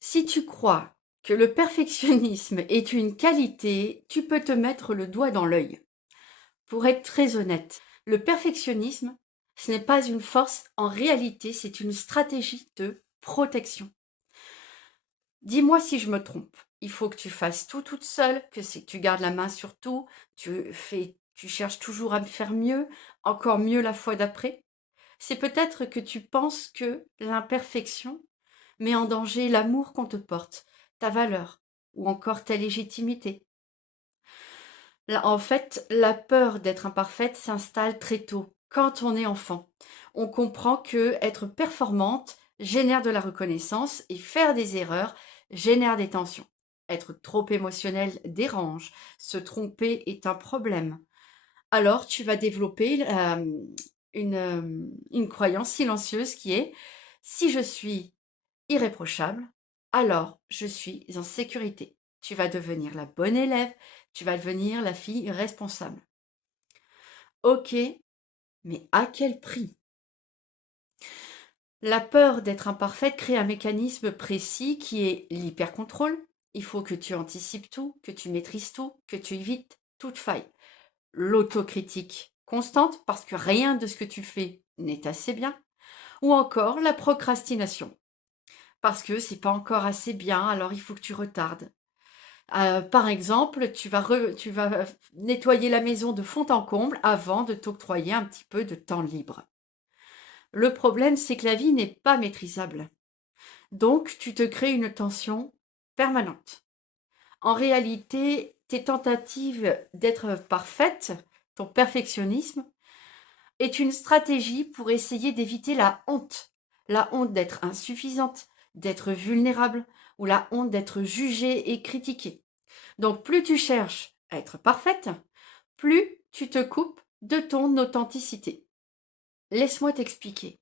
Si tu crois que le perfectionnisme est une qualité, tu peux te mettre le doigt dans l'œil. Pour être très honnête, le perfectionnisme, ce n'est pas une force, en réalité, c'est une stratégie de protection. Dis-moi si je me trompe. Il faut que tu fasses tout toute seule, que c'est que tu gardes la main sur tout, tu cherches toujours à me faire mieux, encore mieux la fois d'après. C'est peut-être que tu penses que l'imperfection met en danger l'amour qu'on te porte, ta valeur ou encore ta légitimité. Là, en fait, la peur d'être imparfaite s'installe très tôt, quand on est enfant. On comprend que être performante génère de la reconnaissance et faire des erreurs génère des tensions. Être trop émotionnel dérange, se tromper est un problème. Alors tu vas développer une croyance silencieuse qui est si je suis irréprochable, alors je suis en sécurité. Tu vas devenir la bonne élève, tu vas devenir la fille responsable. Ok, mais à quel prix? La peur d'être imparfaite crée un mécanisme précis qui est l'hypercontrôle. Il faut que tu anticipes tout, que tu maîtrises tout, que tu évites toute faille. L'autocritique constante parce que rien de ce que tu fais n'est assez bien. Ou encore la procrastination parce que c'est pas encore assez bien, alors il faut que tu retardes. Par exemple, tu vas nettoyer la maison de fond en comble avant de t'octroyer un petit peu de temps libre. Le problème, c'est que la vie n'est pas maîtrisable. Donc, tu te crées une tension permanente. En réalité, tes tentatives d'être parfaite, ton perfectionnisme, est une stratégie pour essayer d'éviter la honte. La honte d'être insuffisante, d'être vulnérable ou la honte d'être jugée et critiquée. Donc plus tu cherches à être parfaite, plus tu te coupes de ton authenticité. Laisse-moi t'expliquer.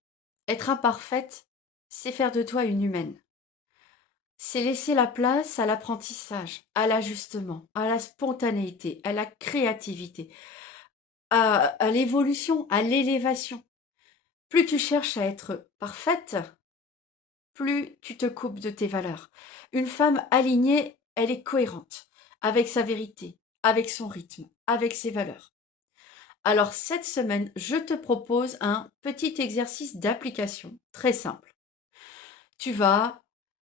Être imparfaite, c'est faire de toi une humaine. C'est laisser la place à l'apprentissage, à l'ajustement, à la spontanéité, à la créativité, à l'évolution, à l'élévation. Plus tu cherches à être parfaite, plus tu te coupes de tes valeurs. Une femme alignée, elle est cohérente avec sa vérité, avec son rythme, avec ses valeurs. Alors cette semaine, je te propose un petit exercice d'application très simple. Tu vas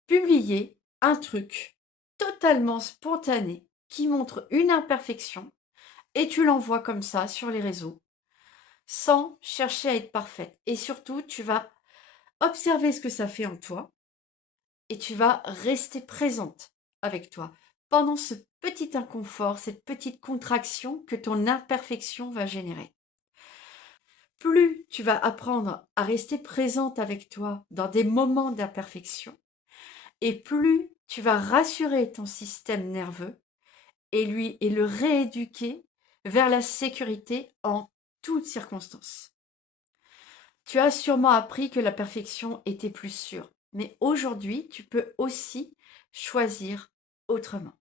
publier un truc totalement spontané qui montre une imperfection et tu l'envoies comme ça sur les réseaux sans chercher à être parfaite. Et surtout, tu vas observer ce que ça fait en toi et tu vas rester présente avec toi pendant ce petit inconfort, cette petite contraction que ton imperfection va générer. Plus tu vas apprendre à rester présente avec toi dans des moments d'imperfection, et plus tu vas rassurer ton système nerveux et le rééduquer vers la sécurité en toutes circonstances. Tu as sûrement appris que la perfection était plus sûre, mais aujourd'hui, tu peux aussi choisir autrement.